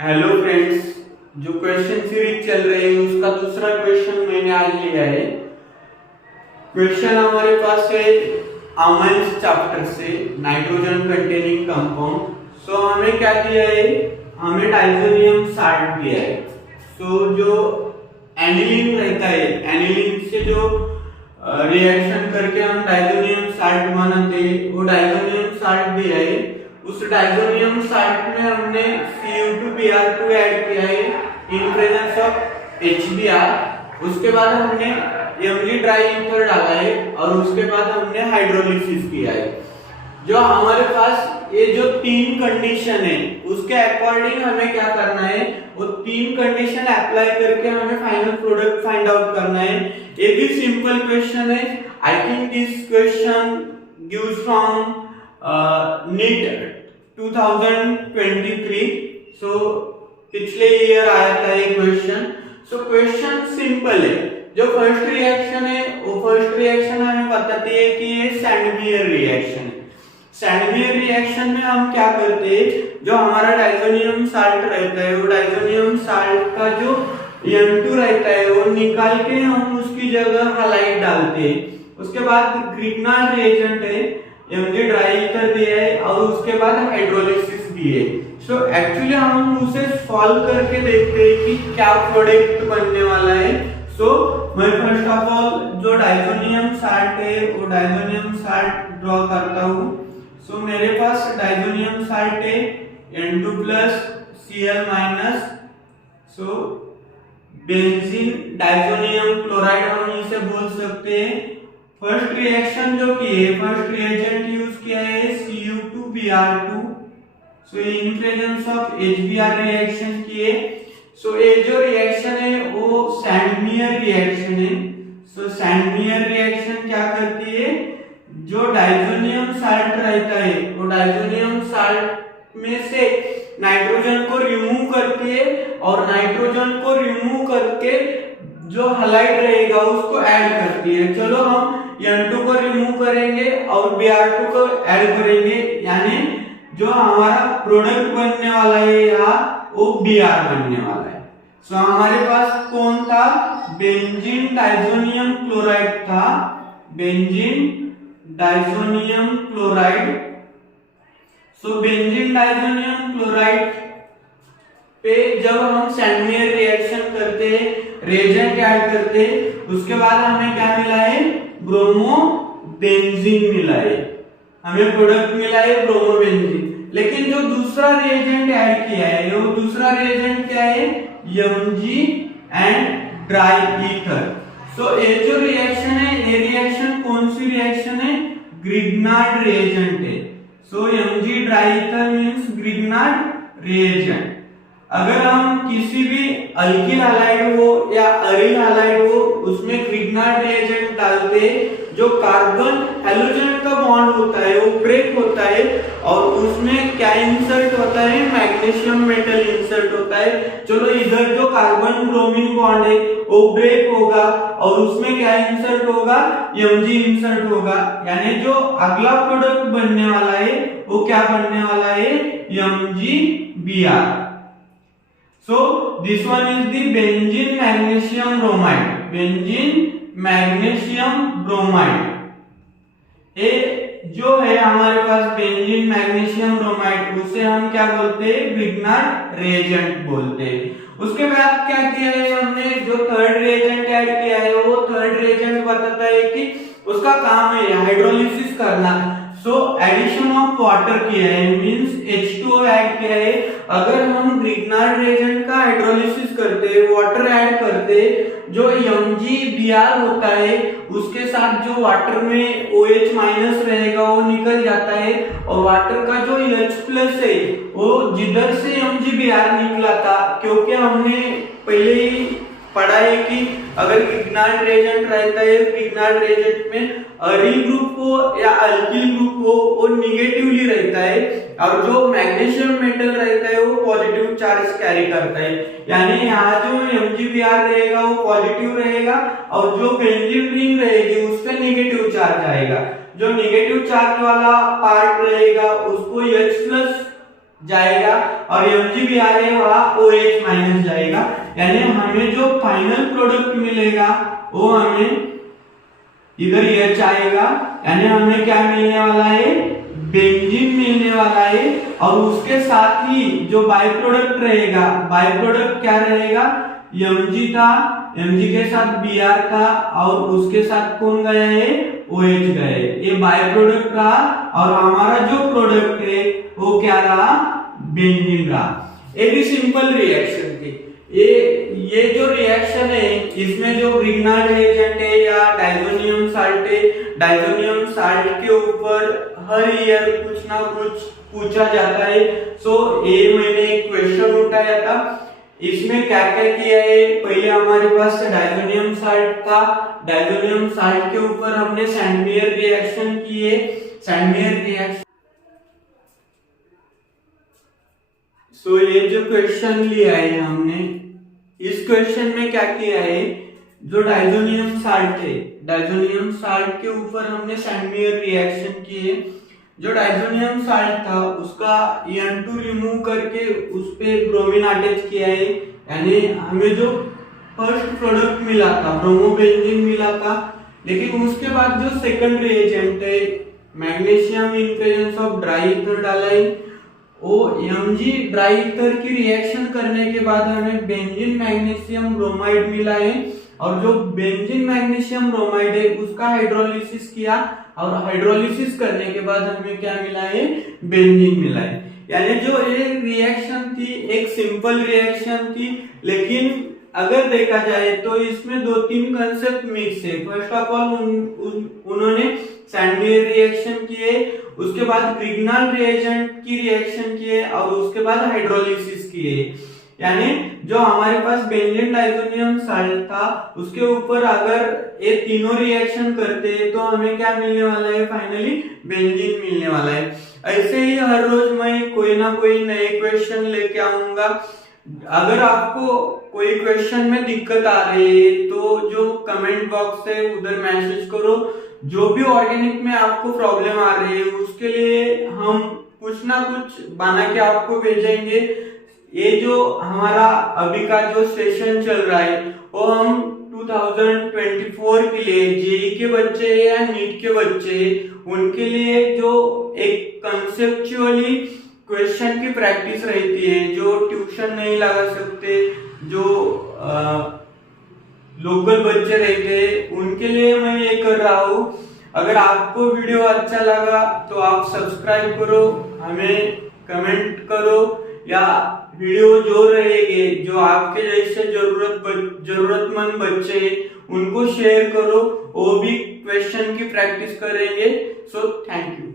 Hello friends, जो question series चल रही है उसका दूसरा क्वेश्चन मैंने आज लिया है। क्वेश्चन हमारे पास है अमाइंस चैप्टर से नाइट्रोजन कंटेनिंग कंपाउंड। सो हमें क्या दिया है, हमें डाइजोनियम साल्ट दिया है। सो जो एनिलीन रहता है, एनिलीन से जो रिएक्शन करके हम डाइजोनियम साल्ट बनाते हैं, वो डाइजोनियम साल्ट दिया है। उस डाइजोनियम साल्ट में हमने Cu2Br2 ऐड किया है इन प्रेजेंस ऑफ HBr। उसके बाद हमने Mg ड्राई ईथर डाला है और उसके बाद हमने हाइड्रोलिसिस किया है। जो हमारे पास ये जो तीन कंडीशन है उसके अकॉर्डिंग हमें क्या करना है, वो तीन कंडीशन अप्लाई करके हमें फाइनल प्रोडक्ट फाइंड आउट करना है। ये भी सिंपल क्वेश्चन है। I think this question gives from NEET 2023। So पिछले ईयर आया था ये क्वेश्चन। सो क्वेश्चन सिंपल है। जो फर्स्ट रिएक्शन है वो फर्स्ट रिएक्शन हमें बताती है कि ये सैंडमियर रिएक्शन है। सैंडमियर रिएक्शन में हम क्या करते हैं, जो हमारा डाइजोनियम साल्ट रहता है वो डाइजोनियम साल्ट का जो N2 रहता है वो निकाल के हम उसकी जगह हैलाइड डालते हैं। उसके बाद ग्रिग्नार्ड रिएजेंट है, Mg ड्राई ईथर दिया है और उसके बाद हाइड्रोलिसिस दिए। सो एक्चुअली हम उसे सॉल्व करके देखते हैं कि क्या प्रोडक्ट बनने वाला है। सो मैं फर्स्ट ऑफ ऑल जो डाइजोनियम साल्ट है वो डाइजोनियम साल्ट ड्रॉ करता हूँ। सो मेरे पास डाइजोनियम साल्ट है N2+Cl-। सो बेंजीन डाइजोनियम क्लोराइड हम इसे बोल सकते हैं। फर्स्ट रिएक्शन जो की है, फर्स्ट रिएजेंट यूज किया है Cu2Br2। So in presence of HBr reaction किए। सो ये जो रिएक्शन है वो सैंडमियर रिएक्शन है। सो सैंडमियर रिएक्शन क्या करती है, जो डाइजोनियम साल्ट रहता है वो डाइजोनियम साल्ट में से नाइट्रोजन को रिमूव करती है और नाइट्रोजन को रिमूव करके जो हैलाइड रहेगा उसको ऐड करती है। चलो हम N2 को रिमूव करेंगे और Br2 को ऐड करेंगे, यानी जो हमारा प्रोडक्ट बनने वाला है यहाँ वो Br बनने वाला है। सो हमारे पास कौन था, बेंजीन डाइजोनियम क्लोराइड था, बेंजीन डाइजोनियम क्लोराइड। सो बेंजीन डाइजोनियम क्लोराइड पे जब हम सैंडमियर रिएक्शन करते हैं, रिएजेंट ऐड करते हैं, उसके बाद हमें क्या मिला है, ब्रोमोबेंजीन मिला है, हमें प्रोडक्ट मिला है ब्रोमोबेंजीन। लेकिन जो दूसरा रिएजेंट ऐड किया है, वो दूसरा रिएजेंट क्या है, Mg एंड ड्राई ईथर। सो ये जो रिएक्शन है, ये रिएक्शन कौन सी रिएक्शन है, ग्रिग्नार्ड रिएजेंट है। सो Mg dry ether means Grignard reagent. अगर हम किसी भी अल्किल हैलाइड हो या अरिल हैलाइड हो उसमें ग्रिग्नार्ड रिएजेंट डालते, जो कार्बन हैलोजन का बॉन्ड होता है वो ब्रेक होता है और उसमें क्या इंसर्ट होता है, मैग्नीशियम मेटल इंसर्ट होता है। चलो इधर जो कार्बन ब्रोमीन बॉन्ड है वो ब्रेक होगा और उसमें क्या इंसर्ट होगा, Mg इंसर्ट होगा, यानी जो अगला प्रोडक्ट बनने वाला है वो क्या बनने वाला है, MgBr। So this one is the benzene magnesium bromide, benzene magnesium bromide। ये जो है हमारे पास बेंजीन मैग्नीशियम ब्रोमाइड, उसे हम क्या बोलते हैं, ग्रिग्नार्ड रिएजेंट बोलते हैं। उसके बाद क्या किया है हमने, जो थर्ड रिएजेंट ऐड किया है वो थर्ड रिएजेंट बताता है कि उसका काम है हाइड्रोलिसिस करना। सो एडिशन ऑफ वाटर किया है, मींस H2O ऐड किया है। अगर हम ग्रिग्नार्ड रिएजेंट का हाइड्रोलिसिस करते हैं, वाटर ऐड करते, जो MgBr होता है उसके साथ जो वाटर में OH माइनस रहेगा वो निकल जाता है और वाटर का जो H प्लस है वो जिधर से MgBr निकला था, क्योंकि हमने पहले ही पढ़ा है कि अगर ग्रिग्नार्ड रिएजेंट रहता है, ग्रिग्नार्ड रिएजेंट में अरिल ग्रुप हो या अल्किल ग्रुप हो वो निगेटिवली रहता है और जो मैग्नीशियम मेटल रहता है वो पॉजिटिव चार्ज कैरी करता है, यानी यहाँ जो MgBr रहेगा वो पॉजिटिव रहेगा और जो बेंजीन रिंग रहेगी उस पे नेगेटिव चार्ज आएगा। जो नेगेटिव चार्ज वाला पार्ट रहेगा उसको H+ जाएगा और MgBr वहां OH माइनस जाएगा, यानी हमें जो फाइनल प्रोडक्ट मिलेगा वो हमें इधर H आएगा, यानी हमें क्या मिलने वाला है, बेंजीन मिलने वाला है। और उसके साथ ही जो बाय प्रोडक्ट रहेगा, बाय प्रोडक्ट क्या रहेगा, Mg था, Mg के साथ Br था और उसके साथ कौन गया है, OH गए, ये बाय प्रोडक्ट रहा। और हमारा जो प्रोडक्ट है वो क्या रहा, बेंजीन रहा। ये भी सिंपल रिएक्शन थी। ये जो रिएक्शन है इसमें जो ग्रिग्नार्ड रिएजेंट है या डाइजोनियम साल्ट है, डाइजोनियम साल्ट के ऊपर हर ईयर कुछ ना कुछ पूछा जाता है। सो ये मैंने एक क्वेश्चन उठाया था, इसमें क्या क्या किया है, पहले हमारे पास डाइजोनियम साल्ट था, डाइजोनियम साल्ट के ऊपर हमने सैंडमेयर रिएक्शन किए, सैंडमेयर रिएक्शन। सो ये जो क्वेश्चन लिया है हमने, इस क्वेश्चन में क्या किया है, जो डाइजोनियम साल्ट है, डाइजोनियम साल्ट के ऊपर हमने सैंडमेयर रिएक्शन किए। जो डाइजोनियम साल्ट था उसका N2 रिमूव करके उस पे ब्रोमीन अटैच किया है, यानी हमें जो फर्स्ट प्रोडक्ट मिला था ब्रोमोबेंजीन मिला था। लेकिन उसके बाद जो सेकंड रिएजेंट है magnesium in presence of dry ether डाला है, वो Mg ड्राई ईथर की रिएक्शन करने के बाद हमें बेंजीन मैग्नीशियम ब्रोमाइड मिला है। और जो बेंजीन मैग्नीशियम ब्रोमाइड है उसका हाइड्रोलिसिस किया और हाइड्रोलिसिस करने के बाद हमें क्या मिला है, बेंजीन मिला है। यानी जो ये रिएक्शन थी एक सिंपल रिएक्शन थी, लेकिन अगर देखा जाए तो इसमें दो तीन कंसेप्ट मिक्स है। फर्स्ट ऑफ ऑल उन्होंने सैंडमेयर रिएक्शन किए, उसके बाद ग्रिग्नार्ड रिएजेंट की रिएक्शन किए और उसके बाद हाइड्रोलिसिस किए। यानी जो हमारे पास बेंजीन डाइजोनियम साल्ट था उसके ऊपर अगर ये तीनों रिएक्शन करते हैं तो हमें क्या मिलने वाला है, फाइनली बेंजीन मिलने वाला है। ऐसे ही हर रोज मैं कोई ना कोई नए क्वेश्चन लेके आऊंगा। अगर आपको कोई क्वेश्चन में दिक्कत आ रही है तो जो कमेंट बॉक्स है उधर मैसेज करो। जो भी ऑर्गेनिक में आपको प्रॉब्लम आ रही है उसके लिए हम कुछ ना कुछ बना के आपको भेजेंगे। ये जो हमारा अभी का जो सेशन चल रहा है वो हम 2024 के लिए जेई के बच्चे या नीट के बच्चे उनके लिए जो एक कंसेप्चुअली क्वेश्चन की प्रैक्टिस रहती है, जो ट्यूशन नहीं लगा सकते, जो लोकल बच्चे रहते हैं, उनके लिए मैं ये कर रहा हूँ। अगर आपको वीडियो अच्छा लगा तो आप सब्सक्राइब करो, हमें कमेंट करो, या वीडियो जो रहेंगे जो आपके जैसे जरूरतमंद बच्चे उनको शेयर करो, वो भी क्वेश्चन की प्रैक्टिस करेंगे। So thank you.